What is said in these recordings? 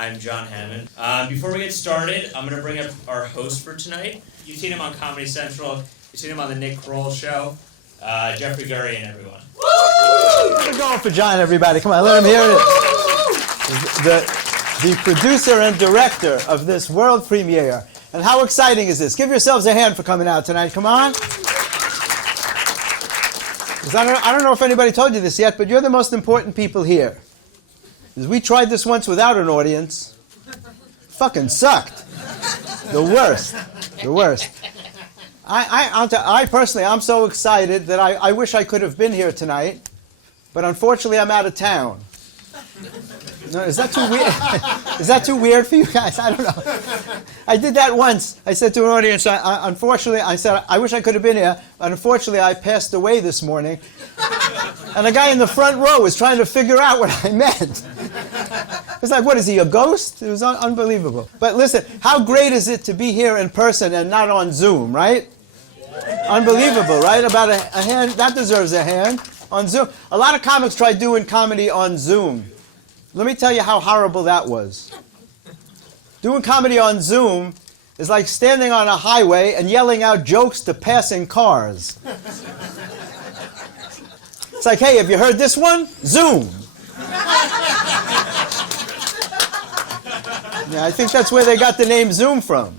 I'm John Hammond. Before we get started, I'm going to bring up our host for tonight. You've seen him on Comedy Central. You've seen him on The Nick Kroll Show. Jeffrey Gurian, everyone. Woo! We're going for John, everybody. Come on, let him hear it. The producer and director of this world premiere. And how exciting is this? Give yourselves a hand for coming out tonight. Come on. I don't know if anybody told you this yet, but you're the most important people here. Because we tried this once without an audience. Fucking sucked. The worst. The worst. I personally, I'm so excited that I wish I could have been here tonight, but unfortunately I'm out of town. No, is that too weird? Is that too weird for you guys? I don't know. I did that once. I said to an audience, unfortunately, I said, I wish I could have been here, but unfortunately I passed away this morning. And the guy in the front row was trying to figure out what I meant. It's like, what is he, a ghost? It was unbelievable. But listen, how great is it to be here in person and not on Zoom, right? Unbelievable, right? About a hand, that deserves a hand. On Zoom. A lot of comics try doing comedy on Zoom. Let me tell you how horrible that was. Doing comedy on Zoom is like standing on a highway and yelling out jokes to passing cars. It's like, hey, have you heard this one? Zoom. Yeah, I think that's where they got the name Zoom from.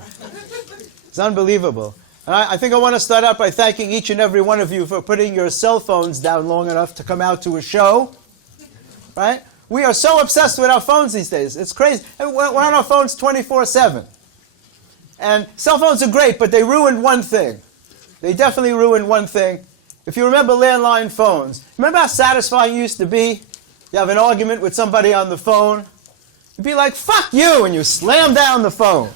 It's unbelievable. And I think I want to start out by thanking each and every one of you for putting your cell phones down long enough to come out to a show. Right? We are so obsessed with our phones these days. It's crazy. We're on our phones 24/7. And cell phones are great, but they ruined one thing. They definitely ruined one thing. If you remember landline phones, remember how satisfying it used to be? You have an argument with somebody on the phone. You'd be like, fuck you, and you slam down the phone.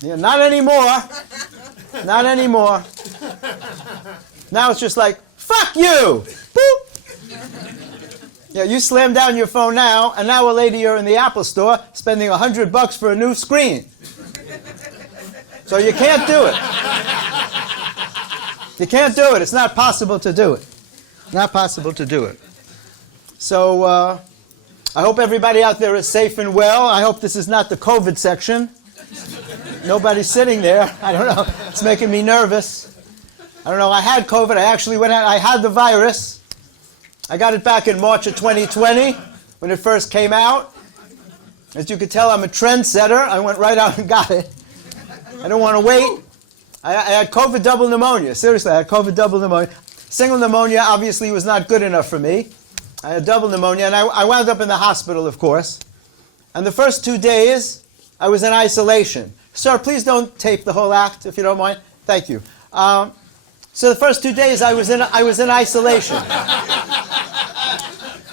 Yeah, not anymore. Not anymore. Now it's just like, fuck you! Boop! Yeah, you slam down your phone now, and now a lady you're in the Apple store spending $100 for a new screen. So you can't do it. You can't do it. It's not possible to do it. Not possible to do it. So I hope everybody out there is safe and well. I hope this is not the COVID section. Nobody's sitting there. I don't know. It's making me nervous. I don't know. I had COVID. I actually went out. I had the virus. I got it back in March of 2020 when it first came out. As you can tell, I'm a trendsetter. I went right out and got it. I don't want to wait. I had COVID double pneumonia. Seriously, I had COVID double pneumonia. Single pneumonia obviously was not good enough for me. I had double pneumonia, and I wound up in the hospital, of course. And the first 2 days, I was in isolation. Sir, please don't tape the whole act, if you don't mind. Thank you. So the first 2 days, I was in isolation.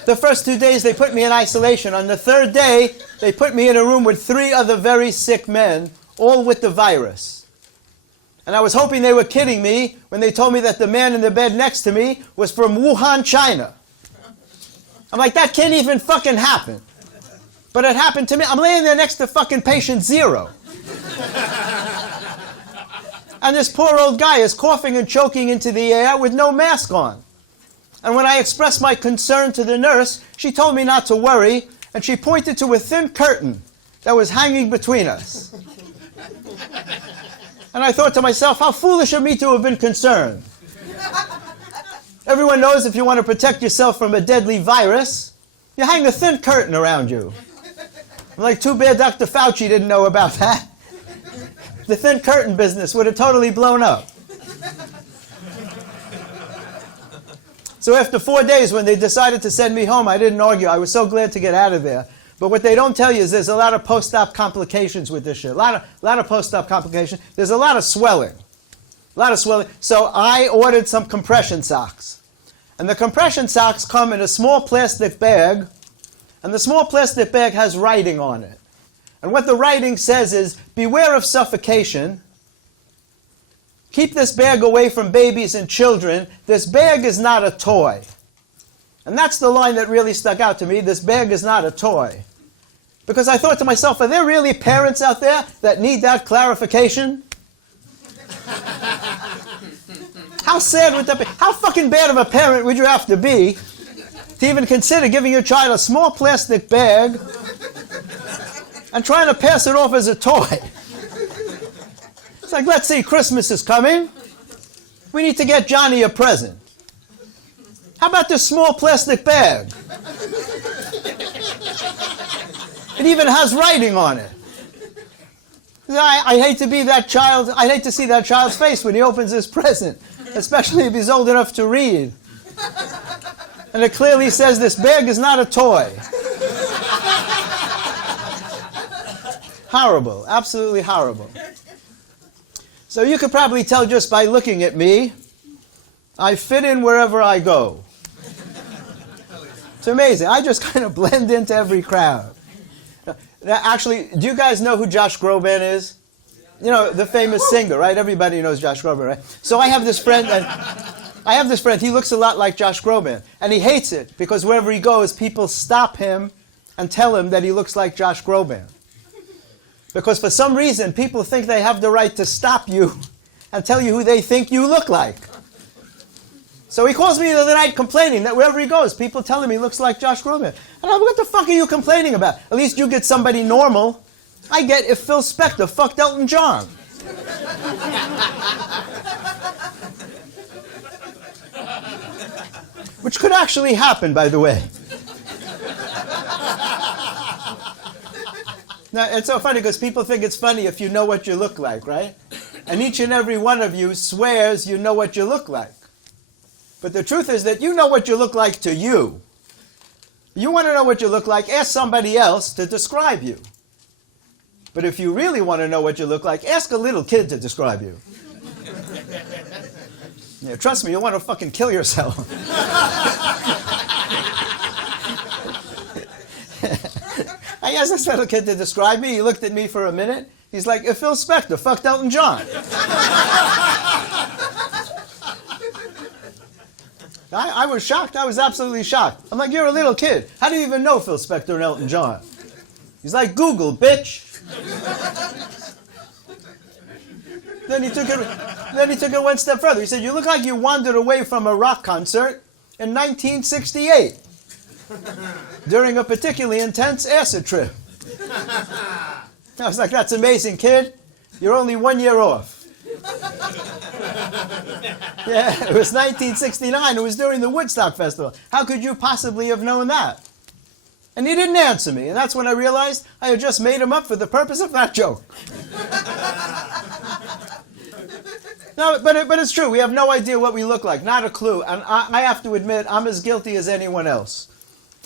The first 2 days, they put me in isolation. On the third day, they put me in a room with 3 other very sick men, all with the virus. And I was hoping they were kidding me when they told me that the man in the bed next to me was from Wuhan, China. I'm like, that can't even fucking happen. But it happened to me. I'm laying there next to fucking patient 0. And this poor old guy is coughing and choking into the air with no mask on. And when I expressed my concern to the nurse, she told me not to worry, and she pointed to a thin curtain that was hanging between us. And I thought to myself, how foolish of me to have been concerned. Everyone knows if you want to protect yourself from a deadly virus, you hang a thin curtain around you. I'm like, too bad Dr. Fauci didn't know about that. The thin curtain business would have totally blown up. So after 4 days, when they decided to send me home, I didn't argue. I was so glad to get out of there. But what they don't tell you is there's a lot of post-op complications with this shit. A lot of post-op complications. There's a lot of swelling. A lot of swelling. So I ordered some compression socks. And the compression socks come in a small plastic bag. And the small plastic bag has writing on it. And what the writing says is, beware of suffocation. Keep this bag away from babies and children. This bag is not a toy. And that's the line that really stuck out to me. This bag is not a toy. Because I thought to myself, are there really parents out there that need that clarification? How sad would that be? How fucking bad of a parent would you have to be to even consider giving your child a small plastic bag and trying to pass it off as a toy. It's like, let's see, Christmas is coming. We need to get Johnny a present. How about this small plastic bag? It even has writing on it. I hate to be that child. I hate to see that child's face when he opens his present, especially if he's old enough to read. And it clearly says this bag is not a toy. Horrible, absolutely horrible. So you could probably tell just by looking at me, I fit in wherever I go. It's amazing. I just kind of blend into every crowd. Now, actually, do you guys know who Josh Groban is? You know, the famous singer, right? Everybody knows Josh Groban, right? So I have this friend, he looks a lot like Josh Groban, and he hates it because wherever he goes, people stop him and tell him that he looks like Josh Groban. Because for some reason, people think they have the right to stop you and tell you who they think you look like. So he calls me the other night complaining that wherever he goes, people tell him he looks like Josh Groban. And I'm like, what the fuck are you complaining about? At least you get somebody normal. I get if Phil Spector fucked Elton John. Which could actually happen, by the way. Now, it's so funny because people think it's funny if you know what you look like, right? And each and every one of you swears you know what you look like. But the truth is that you know what you look like to you. You want to know what you look like, ask somebody else to describe you. But if you really want to know what you look like, ask a little kid to describe you. Yeah, trust me, you'll want to fucking kill yourself. I asked this little kid to describe me. He looked at me for a minute. He's like, if Phil Spector fucked Elton John. I was shocked. I was absolutely shocked. I'm like, you're a little kid. How do you even know Phil Spector and Elton John? He's like, Google, bitch. Then he took it one step further. He said, you look like you wandered away from a rock concert in 1968 during a particularly intense acid trip. I was like, that's amazing, kid. You're only 1 year off. Yeah, it was 1969. It was during the Woodstock Festival. How could you possibly have known that? And he didn't answer me. And that's when I realized I had just made him up for the purpose of that joke. No, but it's true. We have no idea what we look like. Not a clue. And I have to admit, I'm as guilty as anyone else.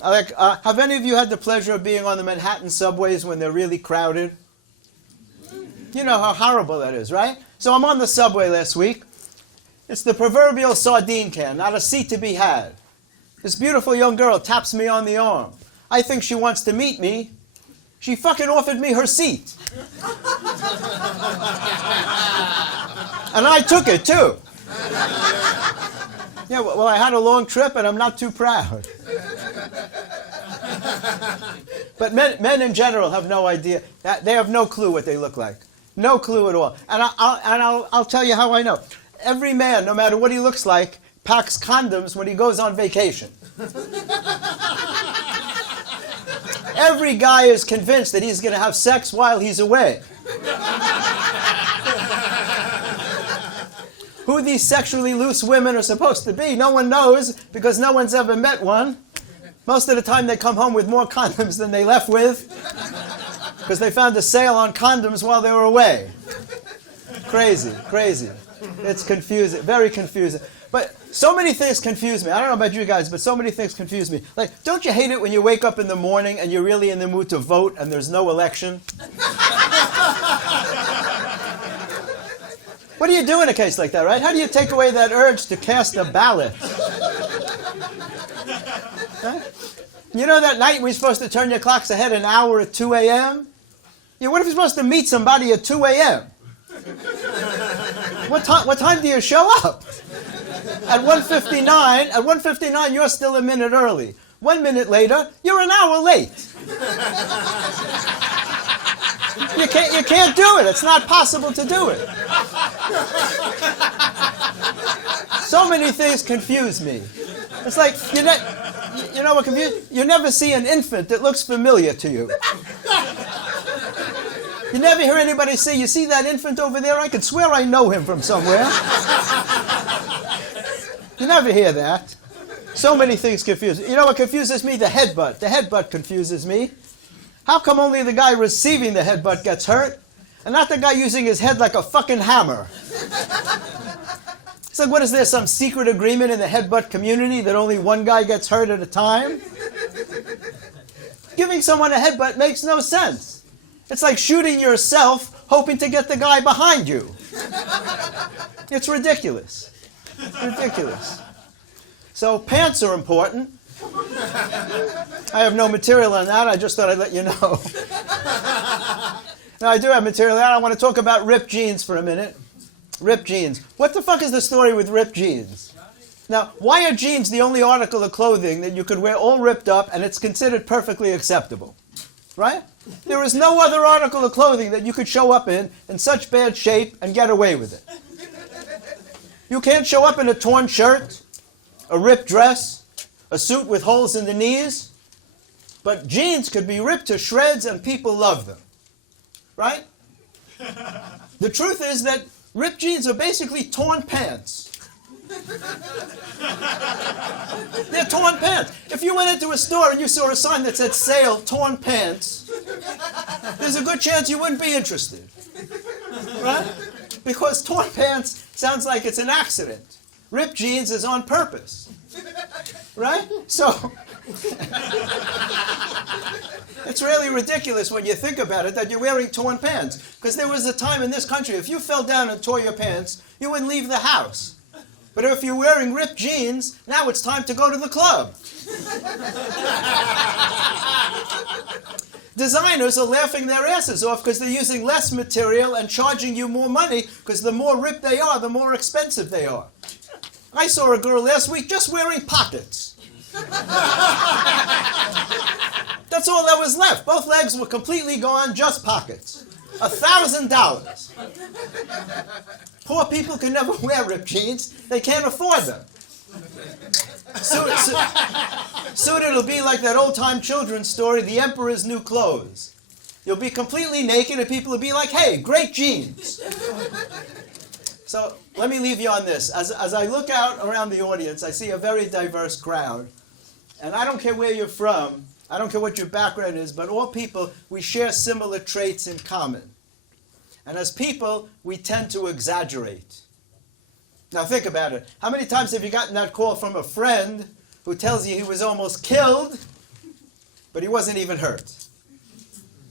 Have any of you had the pleasure of being on the Manhattan subways when they're really crowded? You know how horrible that is, right? So I'm on the subway last week. It's the proverbial sardine can, not a seat to be had. This beautiful young girl taps me on the arm. I think she wants to meet me. She fucking offered me her seat. And I took it, too. Yeah, well, I had a long trip, and I'm not too proud. But men in general have no idea. They have no clue what they look like. No clue at all. And I'll tell you how I know. Every man, no matter what he looks like, packs condoms when he goes on vacation. Every guy is convinced that he's going to have sex while he's away. Who these sexually loose women are supposed to be, no one knows because no one's ever met one. Most of the time they come home with more condoms than they left with because they found a sale on condoms while they were away. Crazy, crazy. It's confusing, very confusing. But so many things confuse me. I don't know about you guys, but so many things confuse me. Like, don't you hate it when you wake up in the morning and you're really in the mood to vote and there's no election? What do you do in a case like that, right? How do you take away that urge to cast a ballot? Huh? You know that night we're supposed to turn your clocks ahead an hour at 2 a.m.? Yeah, what if you're supposed to meet somebody at 2 a.m.? What time do you show up? At 1:59, you're still a minute early. 1 minute later, you're an hour late. You can't do it. It's not possible to do it. So many things confuse me. It's like You know what confuses? You never see an infant that looks familiar to you. You never hear anybody say, you see that infant over there? I could swear I know him from somewhere. You never hear that. So many things confuse. You know what confuses me? The headbutt. The headbutt confuses me. How come only the guy receiving the headbutt gets hurt, and not the guy using his head like a fucking hammer? It's like, what is there, some secret agreement in the headbutt community that only one guy gets hurt at a time? Giving someone a headbutt makes no sense. It's like shooting yourself hoping to get the guy behind you. It's ridiculous. Ridiculous. So pants are important. I have no material on that. I just thought I'd let you know. Now, I do have material on that. I want to talk about ripped jeans for a minute. Ripped jeans. What the fuck is the story with ripped jeans? Now, why are jeans the only article of clothing that you could wear all ripped up and it's considered perfectly acceptable? Right? There is no other article of clothing that you could show up in such bad shape and get away with it. You can't show up in a torn shirt, a ripped dress, a suit with holes in the knees, but jeans could be ripped to shreds and people love them. Right? The truth is that ripped jeans are basically torn pants. They're torn pants. If you went into a store and you saw a sign that said sale torn pants, there's a good chance you wouldn't be interested. Right? Because torn pants sounds like it's an accident. Ripped jeans is on purpose. Right? So, it's really ridiculous when you think about it that you're wearing torn pants. Because there was a time in this country, if you fell down and tore your pants, you wouldn't leave the house. But if you're wearing ripped jeans, now it's time to go to the club. Designers are laughing their asses off because they're using less material and charging you more money because the more ripped they are, the more expensive they are. I saw a girl last week just wearing pockets. That's all that was left. Both legs were completely gone, just pockets. $1,000. Poor people can never wear ripped jeans. They can't afford them. Soon it'll be like that old-time children's story, The Emperor's New Clothes. You'll be completely naked and people will be like, hey, great jeans. So let me leave you on this. As I look out around the audience, I see a very diverse crowd. And I don't care where you're from, I don't care what your background is, but all people, we share similar traits in common. And as people, we tend to exaggerate. Now think about it. How many times have you gotten that call from a friend who tells you he was almost killed, but he wasn't even hurt?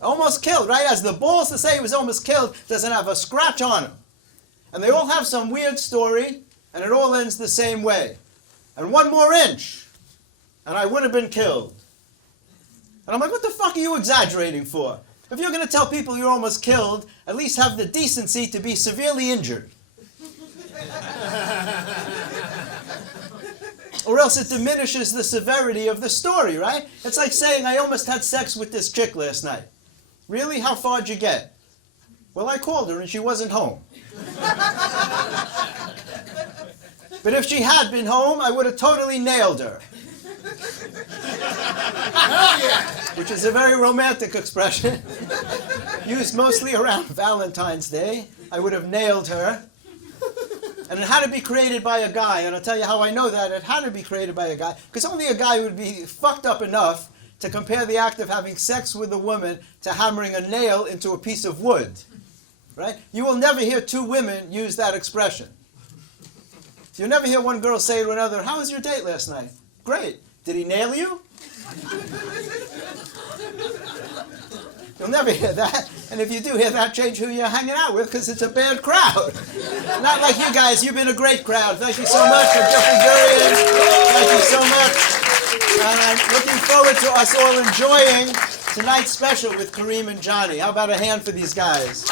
Almost killed, right? Has the balls to say he was almost killed, doesn't have a scratch on him. And they all have some weird story, and it all ends the same way. And one more inch, and I would have been killed. And I'm like, what the fuck are you exaggerating for? If you're going to tell people you're almost killed, at least have the decency to be severely injured. Or else it diminishes the severity of the story, right? It's like saying, I almost had sex with this chick last night. Really? How far'd you get? Well, I called her and she wasn't home. But if she had been home, I would have totally nailed her. Which is a very romantic expression, used mostly around Valentine's Day. I would have nailed her. And it had to be created by a guy, and I'll tell you how I know that. It had to be created by a guy, because only a guy would be fucked up enough to compare the act of having sex with a woman to hammering a nail into a piece of wood. Right? You will never hear two women use that expression. You'll never hear one girl say to another, how was your date last night? Great. Did he nail you? You'll never hear that. And if you do hear that, change who you're hanging out with, because it's a bad crowd. Not like you guys. You've been a great crowd. Thank you so much for Jeffrey Gurian. Thank you so much. And I'm looking forward to us all enjoying tonight's special with Kareem and Johnny. How about a hand for these guys?